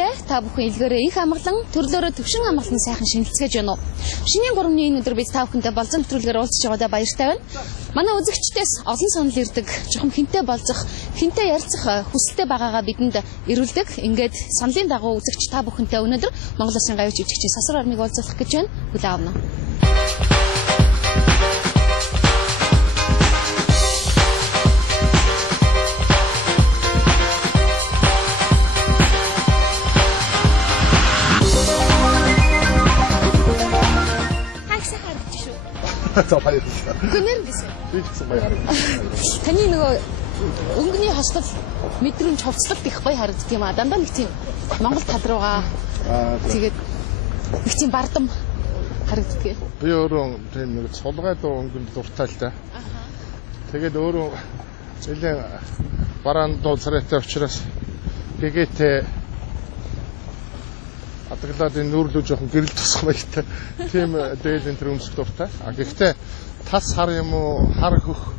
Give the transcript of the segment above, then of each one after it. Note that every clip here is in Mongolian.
баяртай. Та бүхэн илгээрээ их амгалан, төрлөөрөө төвшин амгалан сайхан шинэлцгээж байна уу? Шинийн 3-ны энэ өдөр бид та бүхэндээ болзон нэвтрүүлгээр уулзч байгаадаа баяртай байна. Манай үзэгчдээс олон санал ирдэг, жоохон хинтээ болзох, хинтээ ярилцах хүсэлтэй байгаагаа бидэнд ирүүлдэг. Ингээд саналын дагуу үзэгч та бүхэнтэй өнөөдөр Монгол Улсын гавьч ижигчийн Сасар Орныг уулзах гэж байна. Хүлээн авна. За баярлалаа. Гүнэр гэсэн. Би ч гэсэн баярлалаа. Таны нөгөө өнгөний хослол мэдрэмж хувцлагт их гоё харагддаг юм а. Дандаа нэг тийм Монгол тал руугаа тэгээд нэг тийм бардам харагддаг. Би өөрөө тийм нэг цулгай дуу өнгөнд дуртай л да. Тэгээд өөрөө зөлийн бараан дуу царайтай учраас гэгээтэй атгалаад энэ нүүрлүү жоохон гэрэл тусах баяртай. Тийм дээл энэ төр өмсөх дуртай. Гэхдээ тас хар юм уу хар хөх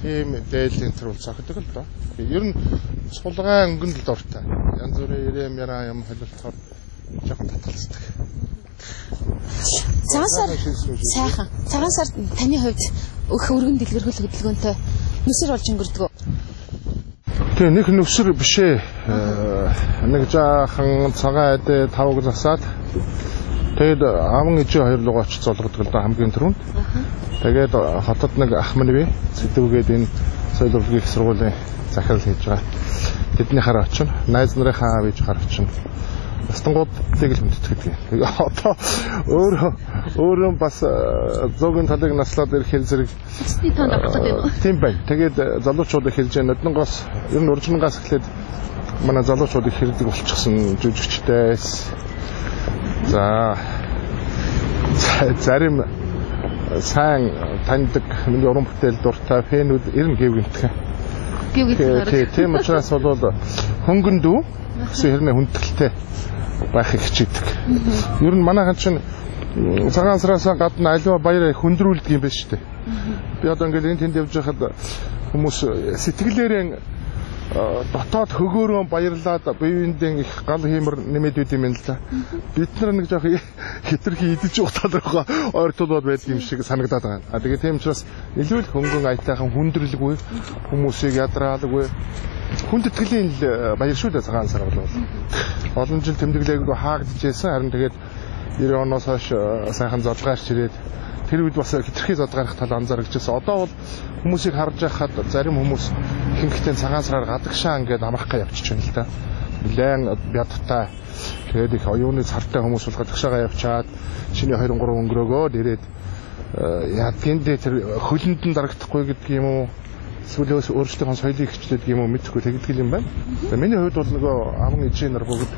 тийм дээл энэ төр цохидог л доо. Ер нь цулгай өнгөнд л дуртай. Янз бүрийн ирэм яраа юм холилдохоор жоохон татгалздаг. Сайхан. Цагаан сар таны хувьд өх өргөн дэлгэрхүүл хөдөлгөөнтэй нүсэр болж өнгөрдөг. Тэгээ нэг нүсэр бишээ. Нэг жаахан цагаан эдээ тавг засаад тэгээд аман ижи хоёр руу очиж золгодог л да хамгийн түрүүнд. Тэгээд хотод нэг ах минь бий зэдвгээд энэ соёл урлагийн их сургуулийн захирал хийж байгаа. Тэдний хараа очино. Найз нарынхаа авиж хараа очино. Стангуудыг л хүндэтдэг. Тэгээ одоо өөрөө бас зөөгөн талыг наслаад ирэхээр зэрэг Өсний тоонд авах гэдэг юм. Тийм байна. Тэгээд залуучуудыг хэлж байгаа ноднонгоос ер нь уржмангаас эхлээд манай залуучуудыг хэрдэг болчихсон жүжигчдээс. За зарим сайн таньдаг миний уран бүтээл дуртай фэнүүд ер нь гэвгэнтхэн. Тийм учраас бол хөнгөн дүү гэсэн хэрнээ хүндэтгэлтэй байхыг хичээдэг. Ер нь манайхан чинь цагаан сараас гадна аливаа баяраа хөндрүүлдэг юм байна шүү дээ. Би одоо ингээд энэ тэнд явж байхад хүмүүс сэтгэлээрээ дотоод хөгөөрөө баярлаад биеиндээ их гал хиймэр нэмээд үт юм л да. Бид нар нэг жоох хитрхи идэж ухтаад байгаа ойртуулаад байдаг юм шиг санагдаад байна. Тэгээ тийм учраас илүү л хөнгөн аятайхан хүндрэлгүй хүмүүсийг ядраалгүй хүндэтгэлийн баяр шүү дээ цагаан сар бол. Олон жил тэмдэглээгөө хаагдчихсэн харин тэгээд 90 оноос хойш сайхан зодгаарч ирээд тэр үед бас хитрхи зодгаарах тал анзаарчихсан. Одоо бол хүмүүсийг харж байхад зарим хүмүүс ихэнхдээ цагаан сараар гадагшаа ингээд амрахгаа явчих юм л да. Нилээн бядтай. Тэгээд их оюуны цартай хүмүүс бол гадагшаагаа явчаад шиний 2-3 өнгөрөөгөө ирээд ядгиндээ тэр хөлөнд нь дарагдахгүй гэдэг юм уу? Эсвэл өөрсдийнхөө соёлыг хичээд юм уу мэдхгүй тэгдэг юм байна. Миний хувьд бол нөгөө аман ижийн нар бүгд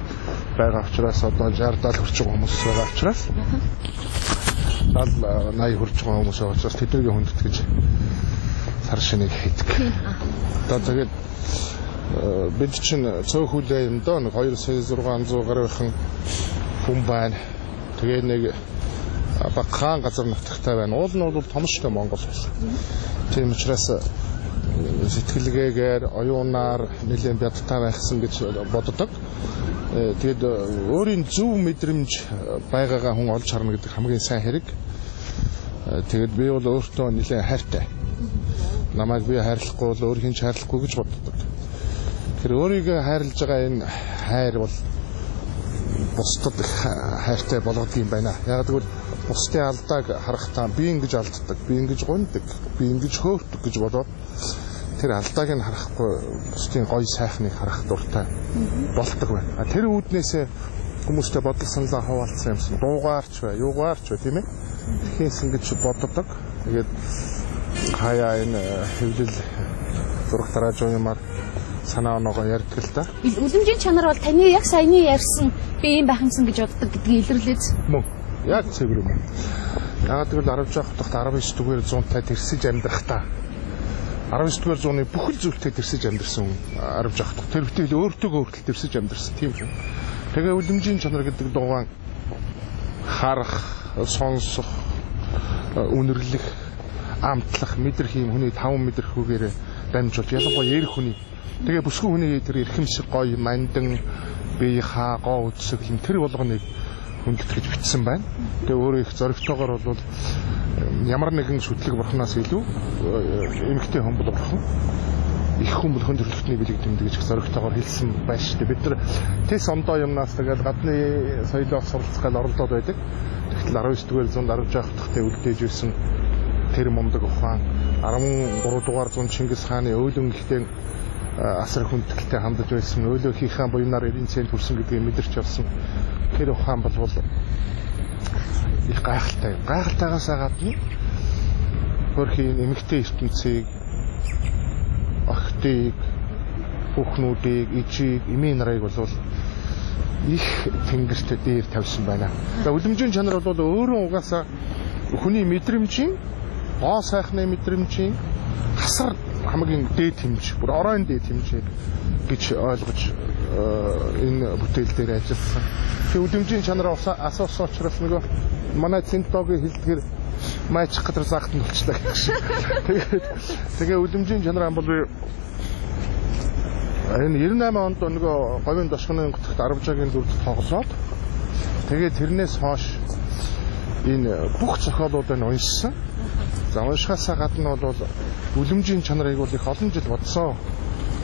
байгаа учраас одоо 60-70 хүрчих хүмүүс байгаа учраас 70-80 хүрчих хүмүүс байгаа учраас тэднийг хүндэтгэж сар шинийг хийдэг. Одоо тэгээд бид чинь цөөхүүлээ юм доо нэг 2600 гаруйхан хүн байна. Тэгээ нэг багахан газар нутагтай байна. Уул нь бол том штэй Монгол улс. Тийм учраас сэтгэлгээгээр оюунаар нэлээд бядтай байхсан гэж боддог. Тэгээд өөрийн зөв мэдрэмж байгаагаа хүн олж харна гэдэг хамгийн сайн хэрэг. Тэгээд би бол өөртөө нэлээд хайртай. Намайг би хайрлахгүй бол өөр хин ч хайрлахгүй гэж боддог. Тэгэхээр өөрийгөө хайрлаж байгаа энэ хайр бол бусдад хайртай болгодог юм байна. Яг гэвэл бусдын алдааг харахтаа би ингэж алддаг, би ингэж гундаг, би ингэж хөөрдөг гэж бодоод тэр алдааг нь харахгүй бусдын гоё сайхныг харах дуртай болдог байна. Тэр үүднээсээ хүмүүстэй бодол саналаа хуваалцсан юмсан. Дуугаарч бай, юугаарч бай тийм ээ. Тэгэхээс ингэж боддог. Тэгээд хаяа энэ хэвлэл зураг тараажуу юмар санаа оноогоо ярьдаг л да. Үлэмжийн чанар бол таны яг саяны ярьсан би юм байх юмсан гэж боддог гэдгийг илэрлээд. Мөн. Яг цэвэр юм. Яг тэгвэл 10 жахтахт 19 дугаар 100-тай тэрсэж амьдрах та. 19 дугаар зууны бүхэл зүйлтэй тэрсэж амьдрсан 10 жахтах. Тэр бүтэл өөртөө өөртөл тэрсэж амьдрсан тийм юм. Тэгээ үлэмжийн чанар гэдэг дуугаан харах, сонсох, үнэрлэх, амтлах, мэдрэх юм хүний 5 мэдрэх үгээр дамжуулж ялангуяа эрх хүний. Тэгээ бүсгүй хүний тэр эрхэм шиг гоё мандан биеийнхаа гоо үдсэглэн тэр болгоныг хүндэтгэж бичсэн байна. Тэгээ өөрөө их зоригтойгоор бол ямар нэгэн шүтлэг бурхнаас илүү эмэгтэй хүн бол бурхан их хүн болгон төрөлхтний билег тэмдэг гэж зоригтойгоор хэлсэн байна шүү дээ. Бид нар тэс ондоо юмнаас тэгээд гадны соёлоос суралцахад оролдоод байдаг. Тэгтэл 19-р зуунд арвж явах дахтаа үлдээж ирсэн тэр мундаг ухаан 13 дугаар зуунд Чингис хааны өөлөн ихтэй асар хүндэтгэлтэй хандаж байсан өөлөө хийхэн буйнаар эрийн цэнд хүрсэн гэдгийг мэдэрч явсан тэр ухаан бол их гайхалтай. Гайхалтайгаас гадна хөрхийн эмэгтэй ертөнцийг охтыг, бүхнүүдийг, ижийг, эмээ нарыг бол их тэнгэрт дээр тавьсан байна. За үлэмжийн чанар бол өөрөө угаасаа хүний мэдрэмжийн, гоо сайхны мэдрэмжийн хасар хамгийн дээд хэмж, бүр оройн дээд хэмжээ гэж ойлгож энэ бүтээл дээр ажилласан. Тэгээ үлэмжийн чанараа асуусан учраас нөгөө манай Цинтогийн хэлдгэр майчих гэдэг загт нь болчлаа гэх шиг. Тэгээ үлэмжийн чанар бол энэ 98 онд нөгөө говийн дошгоны нутагт 10 жагийн дүрд тоглоод тэгээ тэрнээс хойш энэ бүх зохиолуудыг уншсан. За уншихаасаа гадна бол үлэмжийн чанарыг бол их олон жил бодсон.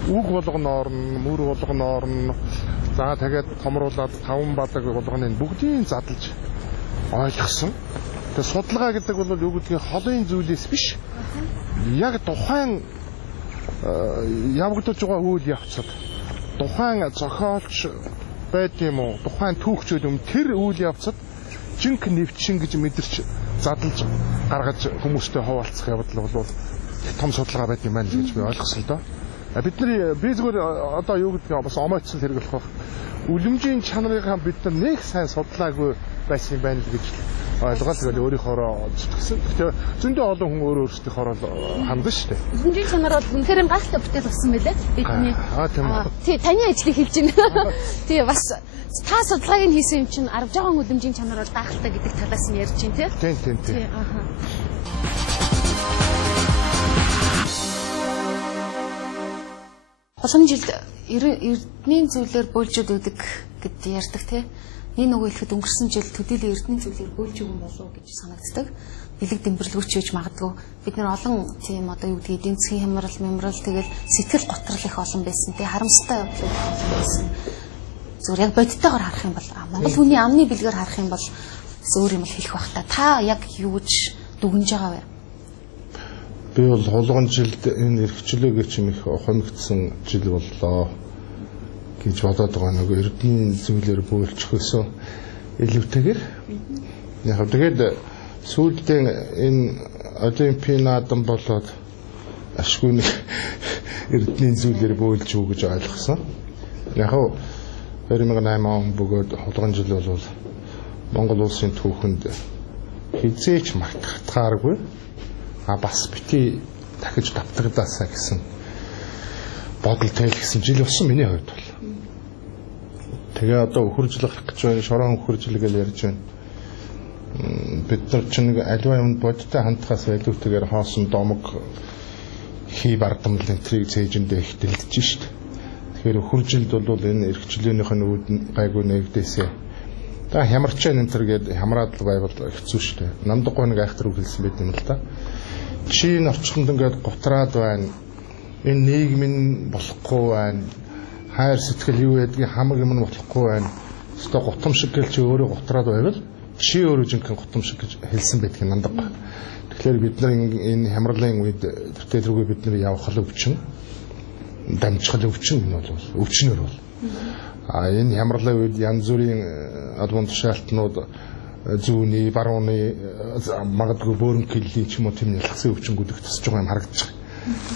Үг болгоноор нь, мөр болгоноор нь за тэгээд томруулаад 5 бадаг болгоныг бүгдийг задлж ойлгосон. Тэгээ судалгаа гэдэг бол юу гэдгийг холын зүйлээс биш. Яг тухайн явагдаж байгаа үйл явцад тухайн зохиолч байд юм уу? Тухайн түүхчүүд тэр үйл явцад жинк нэвчин гэж мэдэрч задлж гаргаж хүмүүстэй хуваалцах явдал бол том судалгаа байд юм байна гэж би ойлгосон л доо. Би зүгээр одоо юу гэдгийг бас омоцсон хэрэг болох. Үлэмжийн чанарыг бид нар нэг сайн судлаагүй байсан юм байна л гэж ойлгоод тэгэл өөрийнхоороо зүтгэсэн. Тэгэхээр зөндөө олон хүн өөрөө өөрсдийнхоороо хандсан шүү дээ. Үлэмжийн чанар бол үнэхээр гайхалтай бүтээл болсон байлээ. Бидний тий таны ажлыг хэлж байна. Тий бас та судалгааг нь хийсэн юм чинь 10 жаахан үлэмжийн чанар бол гайхалтай гэдэг талаас нь ярьж байна тий. Тий. Олон жилд эрдэнийн зүйлээр бөөлжөд өгдөг гэд ярьдаг тий. Энэ үг хэлэхэд өнгөрсөн жил төдийлөн эрдэнийн зүйлээр бөөлж өгөн болов уу гэж санагддаг. Бэлэг дэмбэрлэгч байж магадгүй. Бид нэр олон тийм одоо юу гэдгийг эдийн засгийн хямрал, тэгэл сэтгэл готрол их олон байсан тий. Харамсалтай явдал олон байсан. Зүгээр яг бодиттойгоор харах юм бол Монгол хүний амны бэлгээр харах юм бол өөр юм л хэлэх бах та яг юу гэж дүгнж байгаа вэ? Би бол хулган жилд энэ эрхчлөөгээ чим их хомигдсон жил боллоо гэж бодоод байгаа нөгөө эрдэнийн зүйлээр бөөлчихөөсөө илүүтэйгээр яг тэгээд сүүлдээ энэ олимпиадан болоод ашгүй нэг эрдэнийн зүйлээр бөөлж үү гэж ойлгосон. Яг 2008 он бөгөөд хулган жил бол Монгол улсын түүхэнд хизээч мартахтааргүй бас бити дахиж давтагдаасаа гэсэн бодолтой гэсэн жил болсон миний хувьд бол. Тэгээ одоо өхөржил гарах гэж байна, шорон өхөржил гэж ярьж байна. Бид нар ч нэг аливаа юмд бодтой хандхаас илүүтэйгээр хоосон домог хий бардамл энтрийг цээжэндээ их дэлдэж шít. Тэгэхээр өхөржилд бол энэ эрхчлөөнийх нь үүд гайгүй нэгдээсээ. Та хямарчаа энтер гээд хямраад байвал хэцүү шít. Намдаггүй нэг айхтар үг хэлсэн байт юм л да. Чи энэ орчинд ингээд готраад байна. Энэ нийгэм болохгүй байна. Хайр сэтгэл юу байдгийг хамаг юм болохгүй байна. Өстой гутам шиг гэл чи өөрөө готраад байвал чи өөрөө жинхэнэ гутам шиг гэж хэлсэн байдгийг нандав. Тэгэхээр бид нар энэ хямралын үед тэр рүүгээ бид нар явах л өвчин. Дамжихал өвчин нь бол өвчнөр бол. Энэ хямралын үед янз бүрийн албан тушаалтнууд зүүнний, барууны магадгүй бөөрөн киллийн ч юм уу тийм ялгсан өвчнгүүдийг тусаж байгаа юм харагдаж байна.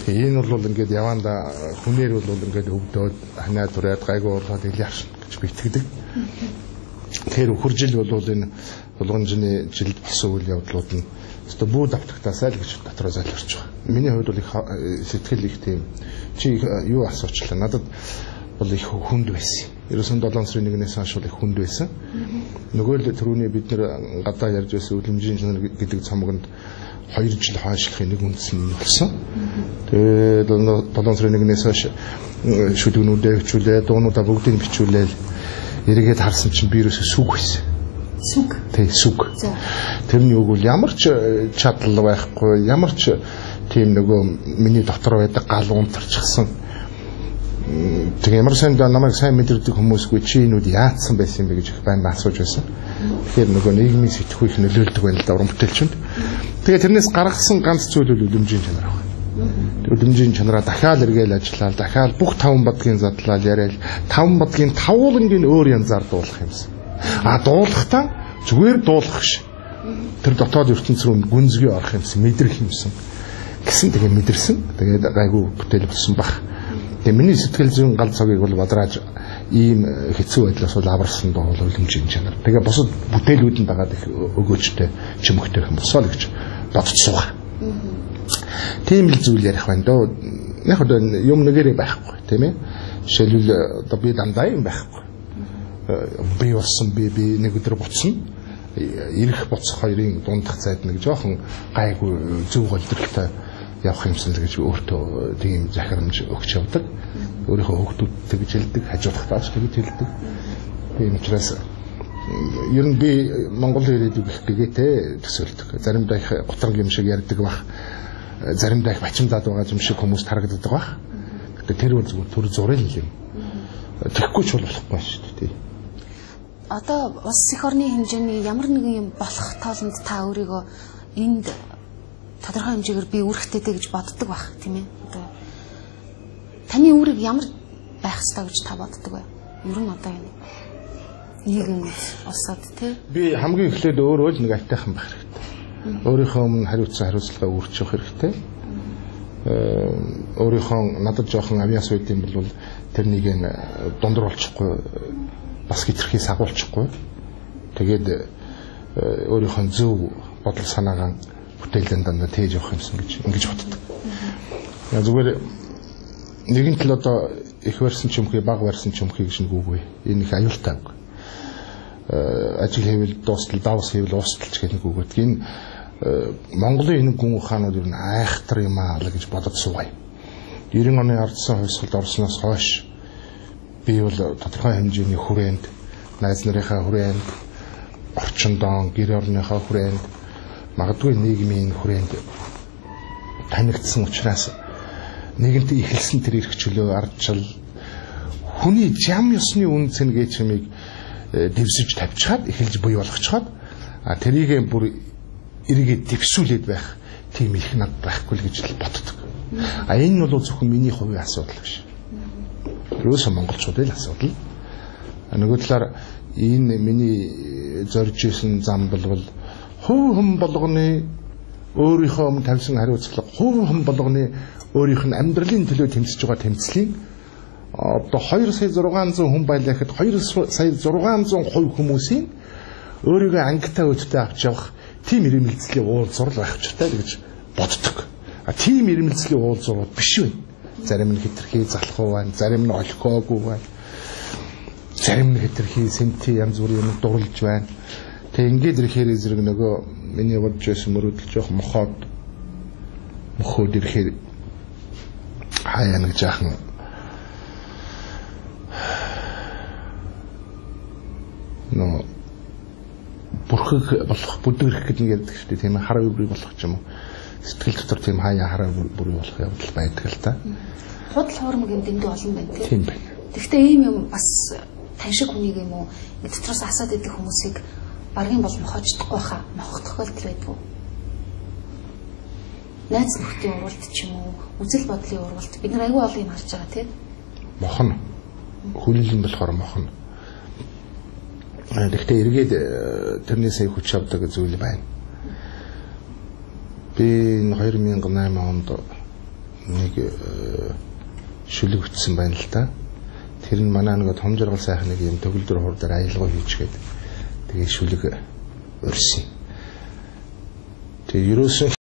Тэгээ энэ бол ингээд яванда хүнээр бол ингээд өвдөөд ханаа тураад гайгүй болоод илэрш гэж би итгэдэг. Тэгэхээр өхөржил бол энэ булганжны жилд болсон үйл явдлууд нь өстой бүү давтагтаасаа л гэж дотроо залбирч байгаа. Миний хувьд бол их сэтгэл их тийм чи юу асуучлаа. Надад бол их хүнд байсан. 97 сарын 1-ээс хойш бол их хүнд байсан. Нөгөө л түрүүний бид нэр гадаа ярьж байсан үлэмжийн чанар гэдэг цомгонд 2 жил хойшлохын нэг үндсэн нь болсон. Тэгээд 7 сарын 1-ээс хойш шүлгнүүдээ хөвчүүлээ, дуунуудаа бүгдийг бичүүлээл эргээд харсан чинь би ерөөсөө сүг байсан. Сүг. Тэг сүг. Тэрний үг бол ямар ч чадал байхгүй, ямар ч тийм нөгөө миний дотор байдаг гал унтарчихсан. Тэг ямар сайн намайг сайн мэдэрдэг хүмүүсгүй чи энүүд яатсан байсан бэ гэж их байн асууж байсан. Тэгэхээр нөгөө нийгмийн сэтгхүй их нөлөөлдөг байна л да уран бүтээлчэнд. Тэгээ тэрнээс гаргасан ганц зүйл бол үлэмжийн чанар байна. Үлэмжийн чанараа дахиад эргээл ажиллаад, дахиад бүх 5 бадгийн задлал яриад 5 бадгийн тавуулангийн өөр янзаар дуулах юмсан. Дуулахдаа зүгээр дуулах ш. Тэр дотоод ертөнц рүү гүнзгий орох юмсан, мэдрэх юмсан. Гэсэн тэгээ мэдэрсэн. Тэгээд гайгүй бүтээл болсон баг. Тэгээ миний сэтгэл зүйн гал цагийг бол бадрааж ийм хэцүү байдлаас бол аварсан доо үлэмжийн чанар. Тэгээ бусад бүтээлүүд нь дагаад их өгөөжтэй, чимэгтэй юм болсоо л гэж бодцсуугаа. Тийм л зүйл ярих байна доо. Яг одоо юм нэгэрээ байхгүй тийм ээ. Жишээлбэл одоо би дандаа юм байхгүй. Би болсон би нэг өдөр буцна. Ирэх буцах хоёрын дундах цайд нэг жоохон гайгүй зөв голдролтой явах юмсан гэж өөртөө тийм захирамж өгч явдаг. Өөрийнхөө хүүхдүүдтэй гэж хэлдэг, хажуудахтаас гэж хэлдэг. Тийм учраас ер нь би Монгол ирээдүйг их гэгээтэй төсөөлдөг. Заримдаа их гутран юм шиг ярьдаг бах. Заримдаа их бачимдаад байгаа юм шиг хүмүүст харагддаг бах. Гэтэ тэр бол зүгээр төр зурэл юм. Тэгэхгүй ч болохгүй шүү дээ. Одоо улс эх орны хэмжээний ямар нэгэн юм болох тоолонд та өөрийгөө энд тодорхой хэмжээгээр би үүрэгтэйтэй гэж боддог бах тийм ээ. Одоо таны үүрэг ямар байх ёстой гэж та боддог вэ? Ер нь одоо энэ нийгэм улсад тий. Би хамгийн эхлээд өөрөө л нэг айтайхан байх хэрэгтэй. Өөрийнхөө өмнө хариуцлага үүрчих хэрэгтэй. Өөрийнхөө надад жоохон авьяас байд юм бол тэрнийг дундруулчихгүй бас хитрхи сагуулчихгүй. Тэгээд өөрийнхөө зөв бодол санаагаа бүтээлэн дандаа тээж явах юмсан гэж ингэж боддог. Зүгээр нэгэн тал одоо их барьсан ч юмхий бага барьсан ч юмхий гэж нэг үгүй. Энэ их аюултай үг. Ажил хийвэл дуустал, давс хийвэл уусталч гэх нэг үг. Энэ Монголын энэ гүн ухаанууд юу н айхтар юм аа гэж бодож суугая. 90 оны ардсан хувьсгалд орсноос хойш би бол тодорхой хэмжээний хүрээнд, найз нарынхаа хүрээнд, орчин доон, гэр орныхаа хүрээнд, магадгүй нийгмийн хүрээнд танигдсан учраас нэгэнтээ ихэлсэн тэр эрх чөлөө ардчил хүний жам ёсны үн цэнгээ чимийг дэвсэж тавьчихад эхэлж буй болгочход тэрийг бүр эргээд дэвсүүлээд байх тийм их над байхгүй л гэж л боддог. Энэ бол зөвхөн миний хувийн асуудал биш. Ерөөсөө монголчуудын асуудал. Нөгөө талаар энэ миний зорж исэн зам бол хувь хүн болгоны өөрийнхөө өмнө тавьсан хариуцлага, хувь хүн болгоны өөрийнх нь амьдралын төлөө тэмцэж байгаа тэмцлийн одоо 2,600,000 хүн байлаа гэхэд 2,600,000 хувь хүмүүсийн өөрийгөө ангитай өдөртөө авч явах тийм ирэмэлцлийн уулзрал байх учиртай гэж боддог. Тийм ирэмэлцлийн уулзрал биш вэ? Зарим нь хитрхи залхуу байна, зарим нь олхоогүй байна. Зарим нь хитрхи сэнти янз бүрийн юм дурлж байна. Тэг ингээд ирэхээр зэрэг нөгөө миний бодож байсан мөрөдөл жоох мохоод ирэхээр хаяа нэг жаахан но бүрхэг болох бүдгэрх гэдэг нь ярьдаг шүү дээ тийм ээ хараа бүрий болох ч юм уу сэтгэл дотор тийм хаяа хараа бүрий болох явдал байдаг л та. Худал хуурмаг юм дэндүү олон байна тийм байна. Гэхдээ ийм юм бас тань шиг хүнийг юм уу дотроос асаад идэх хүмүүсийг баргийн бол мохоочдохгүй хаа мохох тохиолдол байдгүй. Найз нөхдийн уралд ч юм уу үзэл бодлын уралд бид нар аюул олон юм харж байгаа тийм мохно хүлээлэн болохоор мохно. Гэхдээ эргээд тэрнээсээ хүч авдаг зүйл байна. Би 2008 онд нэг шүлэг ütсэн байна л да. Тэр нь манай нэг том жаргал сайхан нэг юм төгөлдөр хурдаар аялгаа хийчгээд тэгээ шүлэг өрсөн. Тэгээ ерөөсөн